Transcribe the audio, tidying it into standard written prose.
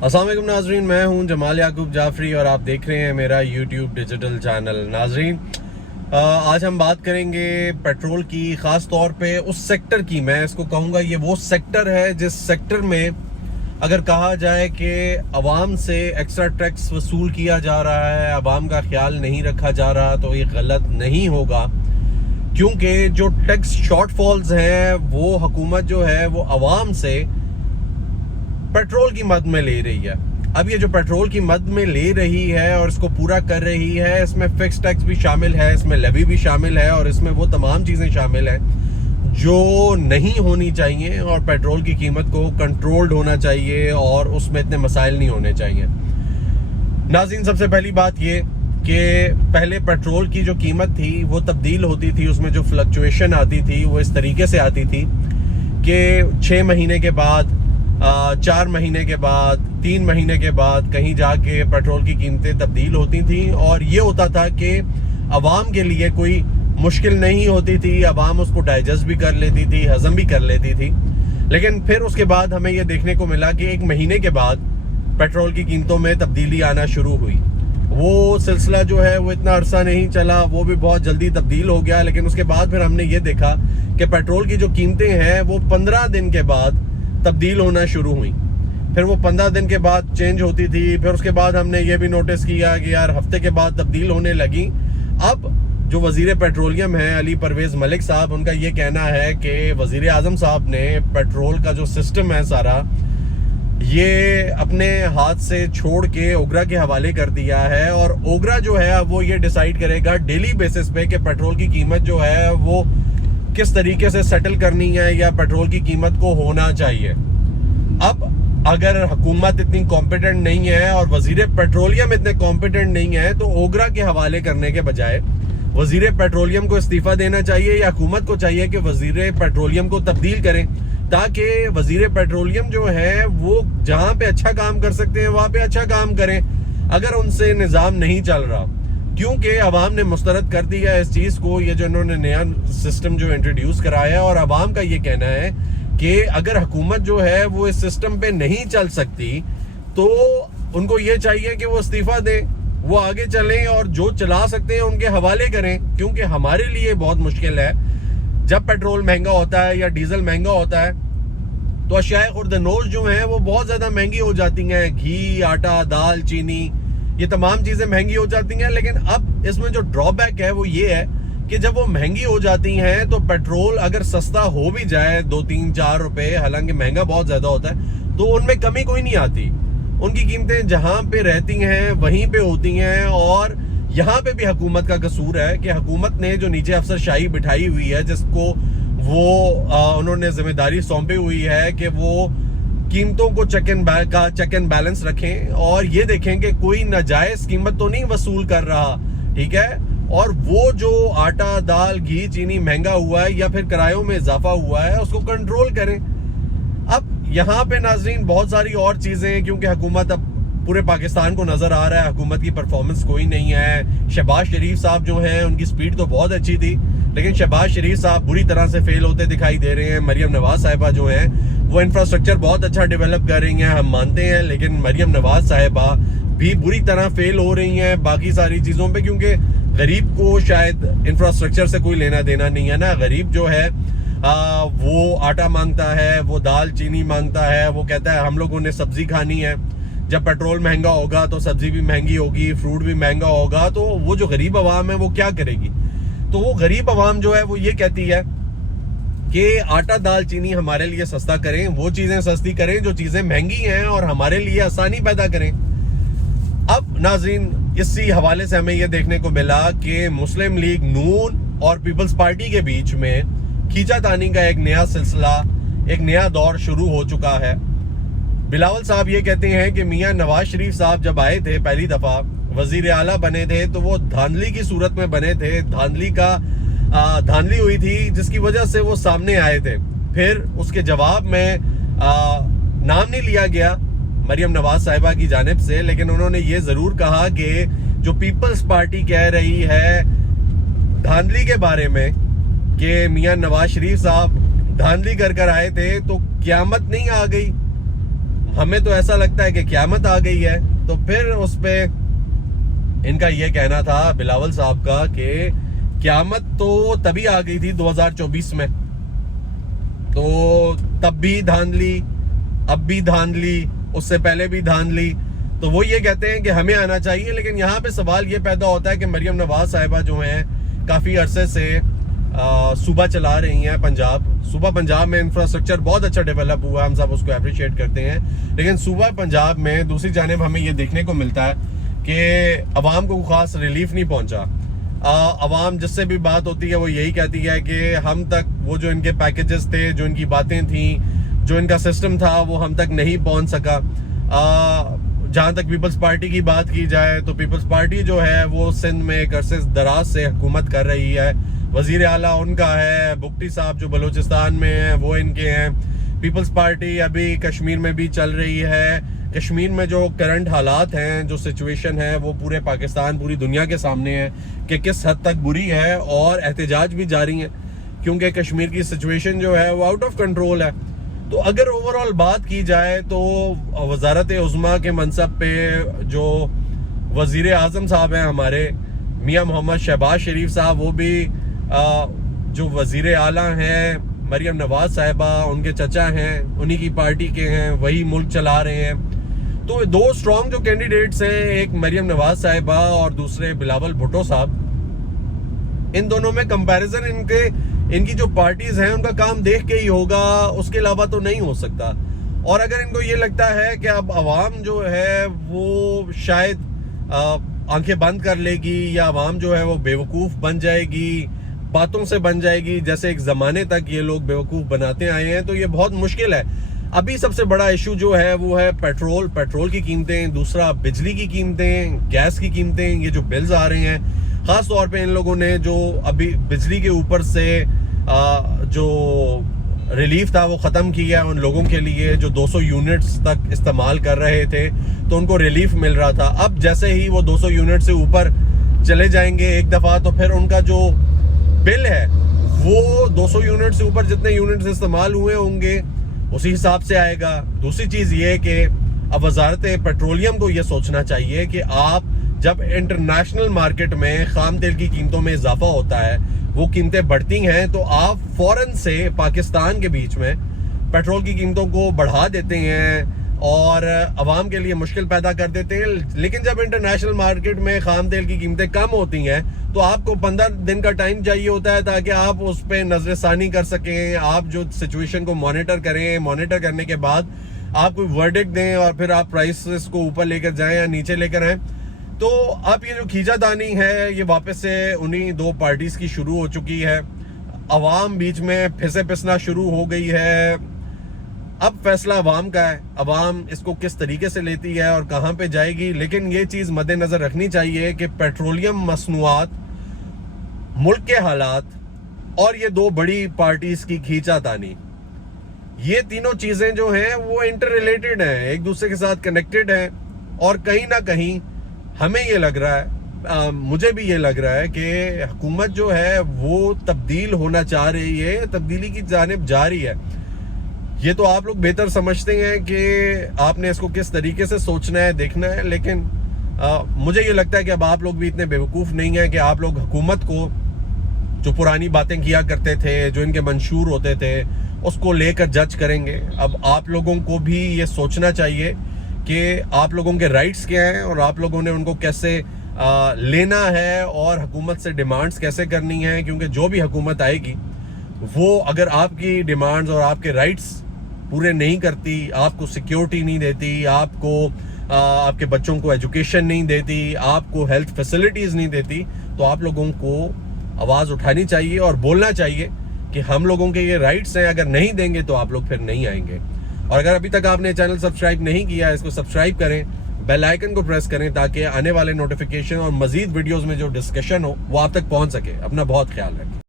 السلام علیکم ناظرین، میں ہوں جمال یعقوب جعفری اور آپ دیکھ رہے ہیں میرا یوٹیوب ڈیجیٹل چینل۔ ناظرین، آج ہم بات کریں گے پیٹرول کی، خاص طور پہ اس سیکٹر کی۔ میں اس کو کہوں گا یہ وہ سیکٹر ہے جس سیکٹر میں اگر کہا جائے کہ عوام سے ایکسٹرا ٹیکس وصول کیا جا رہا ہے، عوام کا خیال نہیں رکھا جا رہا، تو یہ غلط نہیں ہوگا، کیونکہ جو ٹیکس شارٹ فالز ہیں وہ حکومت جو ہے وہ عوام سے پیٹرول کی مد میں لے رہی ہے۔ اب یہ جو پیٹرول کی مد میں لے رہی ہے اور اس کو پورا کر رہی ہے، اس میں فکس ٹیکس بھی شامل ہے، اس میں لیوی بھی شامل ہے، اور اس میں وہ تمام چیزیں شامل ہیں جو نہیں ہونی چاہیے، اور پیٹرول کی قیمت کو کنٹرولڈ ہونا چاہیے اور اس میں اتنے مسائل نہیں ہونے چاہیے۔ ناظرین، سب سے پہلی بات یہ کہ پہلے پیٹرول کی جو قیمت تھی وہ تبدیل ہوتی تھی، اس میں جو فلکچویشن آتی تھی وہ اس طریقے سے آتی تھی کہ 6 مہینے کے بعد، 4 مہینے کے بعد، 3 مہینے کے بعد کہیں جا کے پیٹرول کی قیمتیں تبدیل ہوتی تھیں، اور یہ ہوتا تھا کہ عوام کے لیے کوئی مشکل نہیں ہوتی تھی، عوام اس کو ڈائجسٹ بھی کر لیتی تھی، ہضم بھی کر لیتی تھی۔ لیکن پھر اس کے بعد ہمیں یہ دیکھنے کو ملا کہ 1 مہینے کے بعد پیٹرول کی قیمتوں میں تبدیلی آنا شروع ہوئی۔ وہ سلسلہ جو ہے وہ اتنا عرصہ نہیں چلا، وہ بھی بہت جلدی تبدیل ہو گیا، لیکن اس کے بعد پھر ہم نے یہ دیکھا کہ پیٹرول کی جو قیمتیں ہیں وہ 15 دن کے بعد تبدیل ہونا شروع ہوئی۔ پھر وہ 15 دن کے بعد چینج ہوتی تھی، پھر اس کے بعد ہم نے یہ بھی نوٹس کیا کہ یار ہفتے کے بعد تبدیل ہونے لگی۔ اب جو وزیر پیٹرولیم ہیں علی پرویز ملک صاحب، ان کا یہ کہنا ہے کہ وزیر اعظم صاحب نے پیٹرول کا جو سسٹم ہے سارا یہ اپنے ہاتھ سے چھوڑ کے اوگرا کے حوالے کر دیا ہے، اور اوگرا جو ہے وہ یہ ڈیسائیڈ کرے گا ڈیلی بیسس پہ کہ پیٹرول کی قیمت جو ہے وہ کس طریقے سے سیٹل کرنی ہے یا پیٹرول کی قیمت کو ہونا چاہیے۔ اب اگر حکومت اتنی کمپیٹنٹ نہیں ہے اور وزیر پیٹرولیم اتنے کمپیٹنٹ نہیں ہے، تو اوگرا کے حوالے کرنے کے بجائے وزیر پیٹرولیم کو استعفیٰ دینا چاہیے، یا حکومت کو چاہیے کہ وزیر پیٹرولیم کو تبدیل کریں، تاکہ وزیر پیٹرولیم جو ہے وہ جہاں پہ اچھا کام کر سکتے ہیں وہاں پہ اچھا کام کریں، اگر ان سے نظام نہیں چل رہا۔ کیونکہ عوام نے مسترد کر دیا ہے اس چیز کو، یہ جو انہوں نے نیا سسٹم جو انٹروڈیوس کرایا ہے، اور عوام کا یہ کہنا ہے کہ اگر حکومت جو ہے وہ اس سسٹم پہ نہیں چل سکتی تو ان کو یہ چاہیے کہ وہ استعفیٰ دیں، وہ آگے چلیں اور جو چلا سکتے ہیں ان کے حوالے کریں، کیونکہ ہمارے لیے بہت مشکل ہے جب پیٹرول مہنگا ہوتا ہے یا ڈیزل مہنگا ہوتا ہے تو اشیاء خوردنوش جو ہیں وہ بہت زیادہ مہنگی ہو جاتی ہیں، گھی، آٹا، دال، چینی، یہ تمام چیزیں مہنگی ہو جاتی ہیں۔ لیکن اب اس میں جو ڈرا بیک ہے وہ یہ ہے کہ جب وہ مہنگی ہو جاتی ہیں تو پیٹرول اگر سستا ہو بھی جائے 2، 3، 4 روپے، حالانکہ مہنگا بہت زیادہ ہوتا ہے، تو ان میں کمی کوئی نہیں آتی، ان کی قیمتیں جہاں پہ رہتی ہیں وہیں پہ ہوتی ہیں۔ اور یہاں پہ بھی حکومت کا قصور ہے کہ حکومت نے جو نیچے افسر شاہی بٹھائی ہوئی ہے، جس کو وہ انہوں نے ذمہ داری سونپی ہوئی ہے کہ وہ قیمتوں کو چیک اینڈ بیلنس رکھیں اور یہ دیکھیں کہ کوئی ناجائز قیمت تو نہیں وصول کر رہا، ٹھیک ہے، اور وہ جو آٹا، دال، گھی، چینی مہنگا ہوا ہے یا پھر کرایوں میں اضافہ ہوا ہے اس کو کنٹرول کریں۔ اب یہاں پہ ناظرین بہت ساری اور چیزیں ہیں، کیونکہ حکومت اب پورے پاکستان کو نظر آ رہا ہے حکومت کی پرفارمنس کوئی نہیں ہے۔ شہباز شریف صاحب جو ہیں ان کی سپیڈ تو بہت اچھی تھی، لیکن شہباز شریف صاحب بری طرح سے فیل ہوتے دکھائی دے رہے ہیں۔ مریم نواز صاحبہ جو ہیں وہ انفراسٹرکچر بہت اچھا ڈیولپ کر رہی ہیں، ہم مانتے ہیں، لیکن مریم نواز صاحبہ بھی بری طرح فیل ہو رہی ہیں باقی ساری چیزوں پہ، کیونکہ غریب کو شاید انفراسٹرکچر سے کوئی لینا دینا نہیں ہے نا۔ غریب جو ہے وہ آٹا مانگتا ہے، وہ دال چینی مانگتا ہے، وہ کہتا ہے ہم لوگوں نے سبزی کھانی ہے، جب پیٹرول مہنگا ہوگا تو سبزی بھی مہنگی ہوگی، فروٹ بھی مہنگا ہوگا، تو وہ جو غریب عوام ہے وہ کیا کرے گی؟ تو وہ غریب عوام جو ہے وہ یہ کہتی ہے کہ آٹا، دال، چینی ہمارے لیے سستا کریں، وہ چیزیں سستی کریں جو چیزیں مہنگی ہیں اور ہمارے لیے آسانی پیدا کریں۔ اب ناظرین اسی حوالے سے ہمیں یہ دیکھنے کو ملا کہ مسلم لیگ نون اور پیپلز پارٹی کے بیچ میں کھینچا تانی کا ایک نیا سلسلہ، ایک نیا دور شروع ہو چکا ہے۔ بلاول صاحب یہ کہتے ہیں کہ میاں نواز شریف صاحب جب آئے تھے پہلی دفعہ وزیر اعلیٰ بنے تھے تو وہ دھاندلی کی صورت میں بنے تھے، دھاندلی ہوئی تھی جس کی وجہ سے وہ سامنے آئے تھے۔ پھر اس کے جواب میں نام نہیں لیا گیا مریم نواز صاحبہ کی جانب سے، لیکن انہوں نے یہ ضرور کہا کہ جو پیپلز پارٹی کہہ رہی ہے دھاندلی کے بارے میں کہ میاں نواز شریف صاحب دھاندلی کر آئے تھے، تو قیامت نہیں آ گئی۔ ہمیں تو ایسا لگتا ہے کہ قیامت آ گئی ہے. تو پھر اس پہ ان کا یہ کہنا تھا بلاول صاحب کا کہ قیامت تو تبھی آ گئی تھی 2024 میں, تو تب بھی دھاندلی, اب بھی دھاندلی, اس سے پہلے بھی دھاندلی. تو وہ یہ کہتے ہیں کہ ہمیں آنا چاہیے. لیکن یہاں پہ سوال یہ پیدا ہوتا ہے کہ مریم نواز صاحبہ جو ہیں کافی عرصے سے صوبہ چلا رہی ہیں پنجاب. صوبہ پنجاب میں انفراسٹرکچر بہت اچھا ڈیولپ ہوا ہے, ہم سب اس کو اپریشیٹ کرتے ہیں. لیکن صوبہ پنجاب میں دوسری جانب ہمیں یہ دیکھنے کو ملتا ہے کہ عوام کو خاص ریلیف نہیں پہنچا. عوام جس سے بھی بات ہوتی ہے وہ یہی کہتی ہے کہ ہم تک وہ جو ان کے پیکیجز تھے, جو ان کی باتیں تھیں, جو ان کا سسٹم تھا وہ ہم تک نہیں پہنچ سکا. جہاں تک پیپلز پارٹی کی بات کی جائے تو پیپلز پارٹی جو ہے وہ سندھ میں ایک عرصے دراز سے حکومت کر رہی ہے. وزیر اعلیٰ ان کا ہے, بگٹی صاحب جو بلوچستان میں ہیں وہ ان کے ہیں. پیپلز پارٹی ابھی کشمیر میں بھی چل رہی ہے. کشمیر میں جو کرنٹ حالات ہیں, جو سچویشن ہے وہ پورے پاکستان, پوری دنیا کے سامنے ہے کہ کس حد تک بری ہے, اور احتجاج بھی جاری ہیں کیونکہ کشمیر کی سچویشن جو ہے وہ آؤٹ آف کنٹرول ہے. تو اگر اوورآل بات کی جائے تو وزارت عظمیٰ کے منصب پہ جو وزیر اعظم صاحب ہیں ہمارے میاں محمد شہباز شریف صاحب, وہ بھی جو وزیر اعلیٰ ہیں مریم نواز صاحبہ, ان کے چچا ہیں, انہی کی پارٹی کے ہیں, وہی ملک چلا رہے ہیں. تو دو اسٹرانگ جو کینڈیڈیٹس ہیں, ایک مریم نواز صاحبہ اور دوسرے بلاول بھٹو صاحب, ان دونوں میں کمپیریزن ان کی جو پارٹیز ہیں ان کا کام دیکھ کے ہی ہوگا, اس کے علاوہ تو نہیں ہو سکتا. اور اگر ان کو یہ لگتا ہے کہ اب عوام جو ہے وہ شاید آنکھیں بند کر لے گی, یا عوام جو ہے وہ بیوقوف بن جائے گی, باتوں سے بن جائے گی جیسے ایک زمانے تک یہ لوگ بیوقوف بناتے آئے ہیں, تو یہ بہت مشکل ہے. ابھی سب سے بڑا ایشو جو ہے وہ ہے پیٹرول کی قیمتیں, دوسرا بجلی کی قیمتیں, گیس کی قیمتیں. یہ جو بلز آ رہے ہیں خاص طور پہ ان لوگوں نے جو ابھی بجلی کے اوپر سے جو ریلیف تھا وہ ختم کیا ہے ان لوگوں کے لیے جو 200 یونٹس تک استعمال کر رہے تھے, تو ان کو ریلیف مل رہا تھا. اب جیسے ہی وہ 200 یونٹ سے اوپر چلے جائیں گے ایک دفعہ, تو پھر ان کا جو بل ہے وہ 200 یونٹ سے اوپر جتنے یونٹس استعمال ہوئے ہوں گے اسی حساب سے آئے گا. دوسری چیز یہ کہ اب وزارت پیٹرولیم کو یہ سوچنا چاہیے کہ آپ جب انٹرنیشنل مارکیٹ میں خام تیل کی قیمتوں میں اضافہ ہوتا ہے, وہ قیمتیں بڑھتی ہیں, تو آپ فوراً سے پاکستان کے بیچ میں پیٹرول کی قیمتوں کو بڑھا دیتے ہیں اور عوام کے لیے مشکل پیدا کر دیتے ہیں. لیکن جب انٹرنیشنل مارکیٹ میں خام تیل کی قیمتیں کم ہوتی ہیں تو آپ کو 15 دن کا ٹائم چاہیے ہوتا ہے تاکہ آپ اس پہ نظر ثانی کر سکیں, آپ جو سچویشن کو مانیٹر کریں, مانیٹر کرنے کے بعد آپ کوئی ورڈکٹ دیں اور پھر آپ پرائسز کو اوپر لے کر جائیں یا نیچے لے کر آئیں. تو اب یہ جو کھینچا تانی ہے یہ واپس سے انہی دو پارٹیز کی شروع ہو چکی ہے. عوام بیچ میں پھسے پسنا شروع ہو گئی ہے. اب فیصلہ عوام کا ہے, عوام اس کو کس طریقے سے لیتی ہے اور کہاں پہ جائے گی. لیکن یہ چیز مد نظر رکھنی چاہیے کہ پیٹرولیم مصنوعات, ملک کے حالات اور یہ دو بڑی پارٹیز کی کھینچا تانی, یہ تینوں چیزیں جو ہیں وہ انٹر ریلیٹڈ ہیں, ایک دوسرے کے ساتھ کنیکٹڈ ہیں. اور کہیں نہ کہیں ہمیں یہ لگ رہا ہے, مجھے بھی یہ لگ رہا ہے کہ حکومت جو ہے وہ تبدیل ہونا چاہ رہی ہے, تبدیلی کی جانب جا رہی ہے. یہ تو آپ لوگ بہتر سمجھتے ہیں کہ آپ نے اس کو کس طریقے سے سوچنا ہے, دیکھنا ہے. لیکن مجھے یہ لگتا ہے کہ اب آپ لوگ بھی اتنے بیوقوف نہیں ہیں کہ آپ لوگ حکومت کو جو پرانی باتیں کیا کرتے تھے, جو ان کے منشور ہوتے تھے, اس کو لے کر جج کریں گے. اب آپ لوگوں کو بھی یہ سوچنا چاہیے کہ آپ لوگوں کے رائٹس کیا ہیں اور آپ لوگوں نے ان کو کیسے لینا ہے اور حکومت سے ڈیمانڈز کیسے کرنی ہے. کیونکہ جو بھی حکومت آئے گی وہ اگر آپ کی ڈیمانڈز اور آپ کے رائٹس پورے نہیں کرتی, آپ کو سیکیورٹی نہیں دیتی, آپ کو آپ کے بچوں کو ایجوکیشن نہیں دیتی, آپ کو ہیلتھ فیسلٹیز نہیں دیتی, تو آپ لوگوں کو آواز اٹھانی چاہیے اور بولنا چاہیے کہ ہم لوگوں کے یہ رائٹس ہیں, اگر نہیں دیں گے تو آپ لوگ پھر نہیں آئیں گے. اور اگر ابھی تک آپ نے چینل سبسکرائب نہیں کیا, اس کو سبسکرائب کریں, بیل آئیکن کو پریس کریں تاکہ آنے والے نوٹیفیکیشن اور مزید ویڈیوز میں جو ڈسکشن ہو وہ آپ تک پہنچ سکے. اپنا بہت خیال رکھیں.